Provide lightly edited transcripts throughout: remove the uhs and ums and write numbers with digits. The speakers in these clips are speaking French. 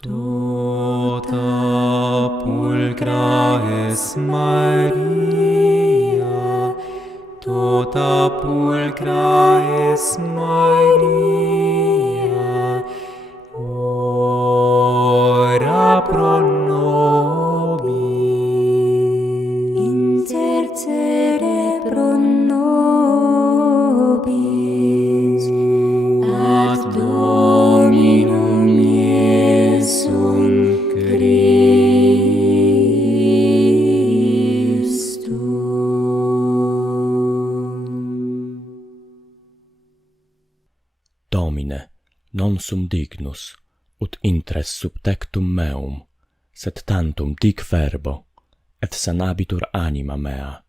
Tota pulcra es Maria, tota pulcra es Maria, ora pro nobis. Intercede pro nobis, ad Dominum Iesum Christum. Domine, non sum dignus, ut intres subtectum meum, sed tantum dic verbo, et sanabitur anima mea.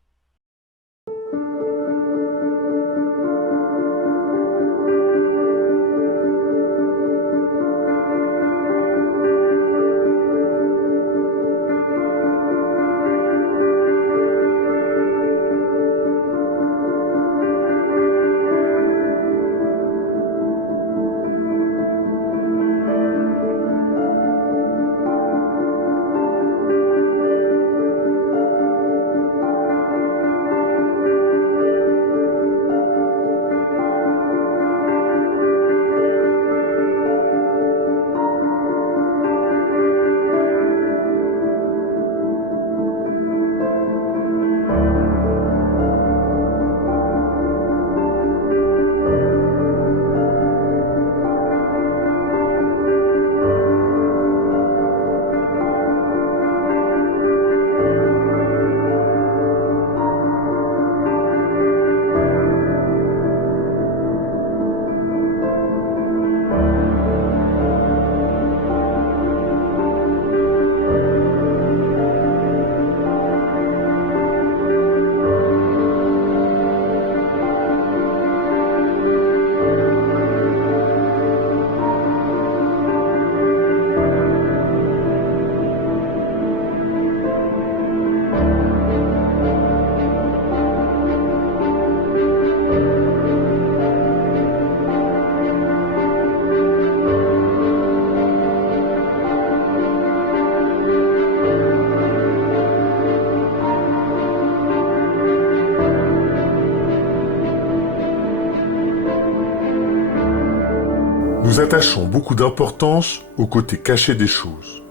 Nous attachons beaucoup d'importance au côté caché des choses.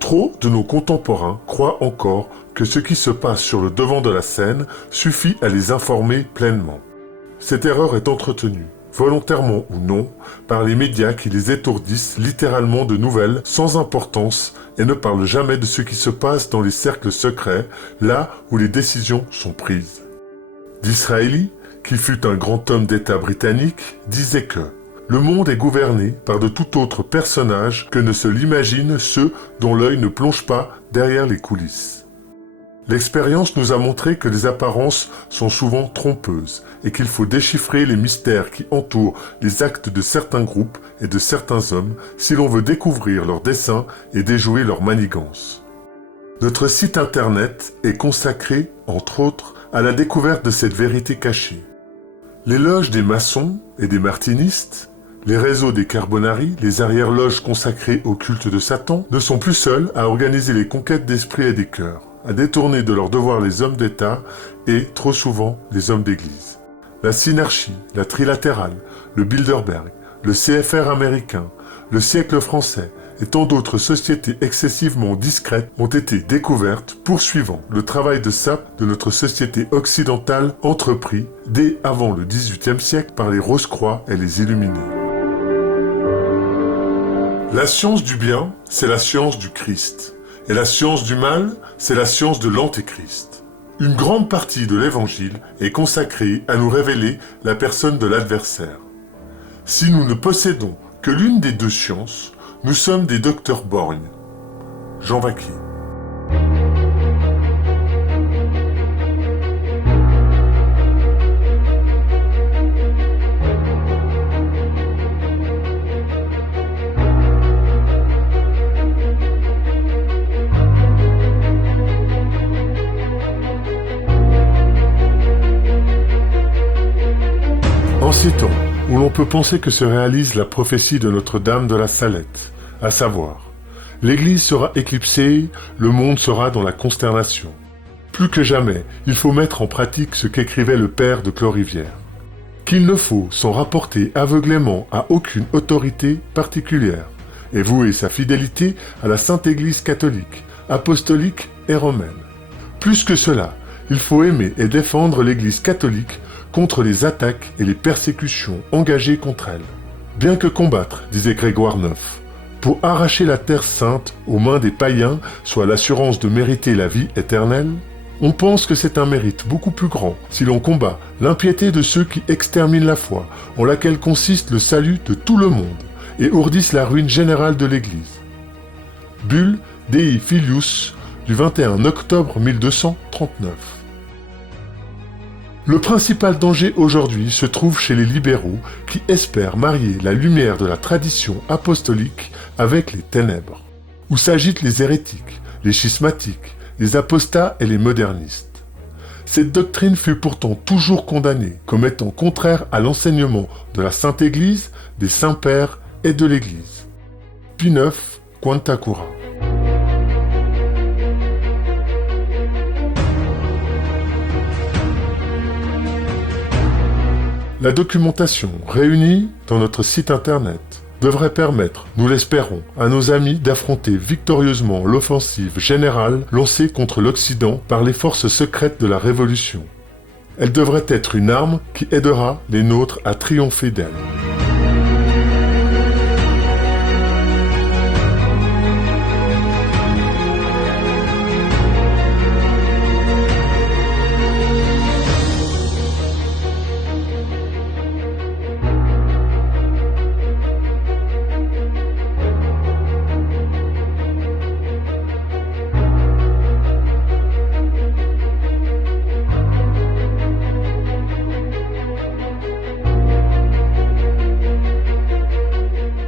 Trop de nos contemporains croient encore que ce qui se passe sur le devant de la scène suffit à les informer pleinement. Cette erreur est entretenue, volontairement ou non, par les médias qui les étourdissent littéralement de nouvelles sans importance et ne parlent jamais de ce qui se passe dans les cercles secrets, là où les décisions sont prises. Disraeli, qui fut un grand homme d'État britannique, disait que le monde est gouverné par de tout autre personnage que ne se l'imaginent ceux dont l'œil ne plonge pas derrière les coulisses. L'expérience nous a montré que les apparences sont souvent trompeuses et qu'il faut déchiffrer les mystères qui entourent les actes de certains groupes et de certains hommes si l'on veut découvrir leurs desseins et déjouer leurs manigances. Notre site internet est consacré, entre autres, à la découverte de cette vérité cachée. Les loges des maçons et des martinistes, les réseaux des Carbonari, les arrière-loges consacrées au culte de Satan, ne sont plus seuls à organiser les conquêtes d'esprit et des cœurs, à détourner de leurs devoirs les hommes d'État et, trop souvent, les hommes d'Église. La Synarchie, la Trilatérale, le Bilderberg, le CFR américain, le siècle français et tant d'autres sociétés excessivement discrètes ont été découvertes, poursuivant le travail de sape de notre société occidentale entrepris dès avant le XVIIIe siècle par les Rose-Croix et les Illuminés. La science du bien, c'est la science du Christ, et la science du mal, c'est la science de l'Antéchrist. Une grande partie de l'Évangile est consacrée à nous révéler la personne de l'adversaire. Si nous ne possédons que l'une des deux sciences, nous sommes des docteurs borgnes. Jean Vaquier. En ces temps où l'on peut penser que se réalise la prophétie de Notre-Dame de la Salette, à savoir L'Église sera éclipsée, le monde sera dans la consternation. Plus que jamais, il faut mettre en pratique ce qu'écrivait le père de Clorivière. Qu'il ne faut s'en rapporter aveuglément à aucune autorité particulière, et vouer sa fidélité à la Sainte Église catholique, apostolique et romaine. Plus que cela, il faut aimer et défendre l'Église catholique contre les attaques et les persécutions engagées contre elle. Bien que combattre, disait Grégoire IX, pour arracher la terre sainte aux mains des païens soit l'assurance de mériter la vie éternelle, on pense que c'est un mérite beaucoup plus grand si l'on combat l'impiété de ceux qui exterminent la foi, en laquelle consiste le salut de tout le monde, et ourdissent la ruine générale de l'Église. Bulle Dei Filius du 21 octobre 1239. Le principal danger aujourd'hui se trouve chez les libéraux qui espèrent marier la lumière de la tradition apostolique avec les ténèbres, où s'agitent les hérétiques, les schismatiques, les apostats et les modernistes. Cette doctrine fut pourtant toujours condamnée comme étant contraire à l'enseignement de la Sainte Église, des Saints Pères et de l'Église. Pie IX, Quanta Cura. La documentation réunie dans notre site internet devrait permettre, nous l'espérons, à nos amis d'affronter victorieusement l'offensive générale lancée contre l'Occident par les forces secrètes de la Révolution. Elle devrait être une arme qui aidera les nôtres à triompher d'elle.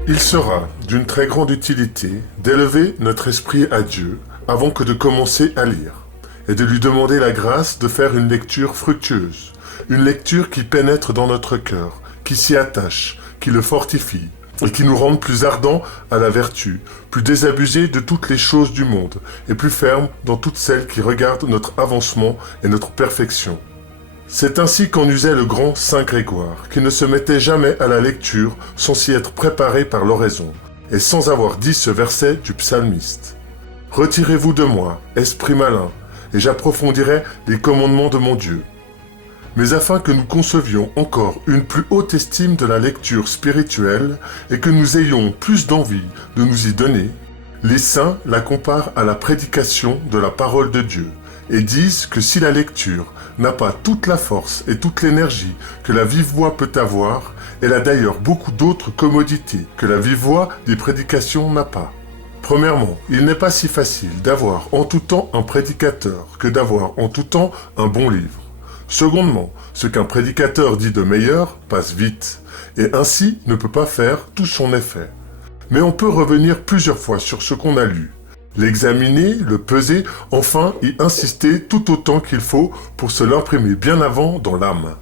Il sera d'une très grande utilité d'élever notre esprit à Dieu avant que de commencer à lire, et de lui demander la grâce de faire une lecture fructueuse, une lecture qui pénètre dans notre cœur, qui s'y attache, qui le fortifie, et qui nous rende plus ardents à la vertu, plus désabusés de toutes les choses du monde, et plus fermes dans toutes celles qui regardent notre avancement et notre perfection. C'est ainsi qu'en usait le grand Saint Grégoire, qui ne se mettait jamais à la lecture sans s'y être préparé par l'oraison, et sans avoir dit ce verset du psalmiste. « Retirez-vous de moi, esprit malin, et j'approfondirai les commandements de mon Dieu. » Mais afin que nous concevions encore une plus haute estime de la lecture spirituelle et que nous ayons plus d'envie de nous y donner, les saints la comparent à la prédication de la parole de Dieu, et disent que si la lecture n'a pas toute la force et toute l'énergie que la vive voix peut avoir, elle a d'ailleurs beaucoup d'autres commodités que la vive voix des prédications n'a pas. Premièrement, il n'est pas si facile d'avoir en tout temps un prédicateur que d'avoir en tout temps un bon livre. Secondement, ce qu'un prédicateur dit de meilleur passe vite, et ainsi ne peut pas faire tout son effet. Mais on peut revenir plusieurs fois sur ce qu'on a lu, l'examiner, le peser, enfin y insister tout autant qu'il faut pour se l'imprimer bien avant dans l'âme.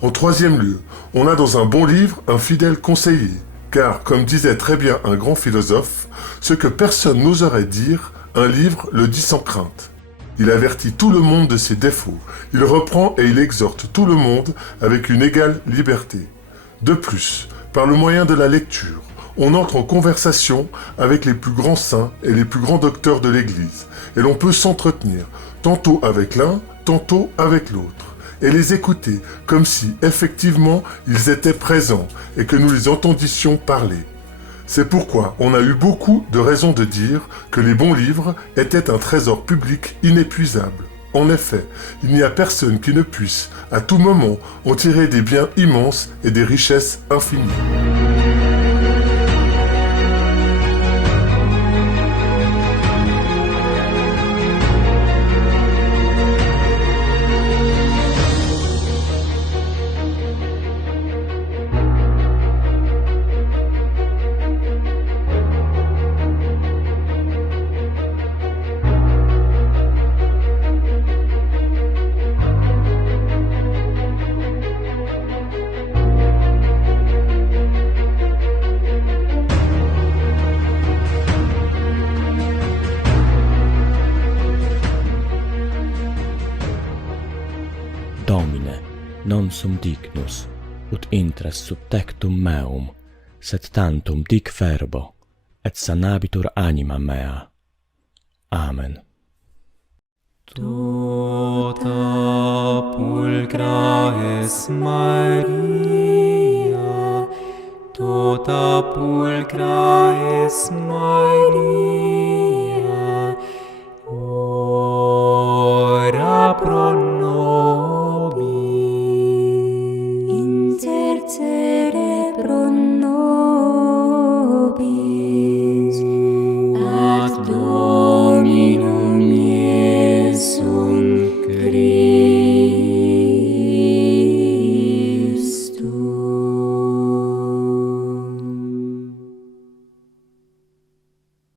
En troisième lieu, on a dans un bon livre un fidèle conseiller, car, comme disait très bien un grand philosophe, ce que personne n'oserait dire, un livre le dit sans crainte. Il avertit tout le monde de ses défauts, il reprend et il exhorte tout le monde avec une égale liberté. De plus, par le moyen de la lecture, on entre en conversation avec les plus grands saints et les plus grands docteurs de l'Église, et l'on peut s'entretenir, tantôt avec l'un, tantôt avec l'autre, et les écouter comme si, effectivement, ils étaient présents et que nous les entendissions parler. C'est pourquoi on a eu beaucoup de raisons de dire que les bons livres étaient un trésor public inépuisable. En effet, il n'y a personne qui ne puisse, à tout moment, en tirer des biens immenses et des richesses infinies. non sum dignus, ut intres sub tectum meum, sed tantum dic fervo, et sanabitur anima mea. Amen. Tota pulcra es Maria, tota pulcra es Maria.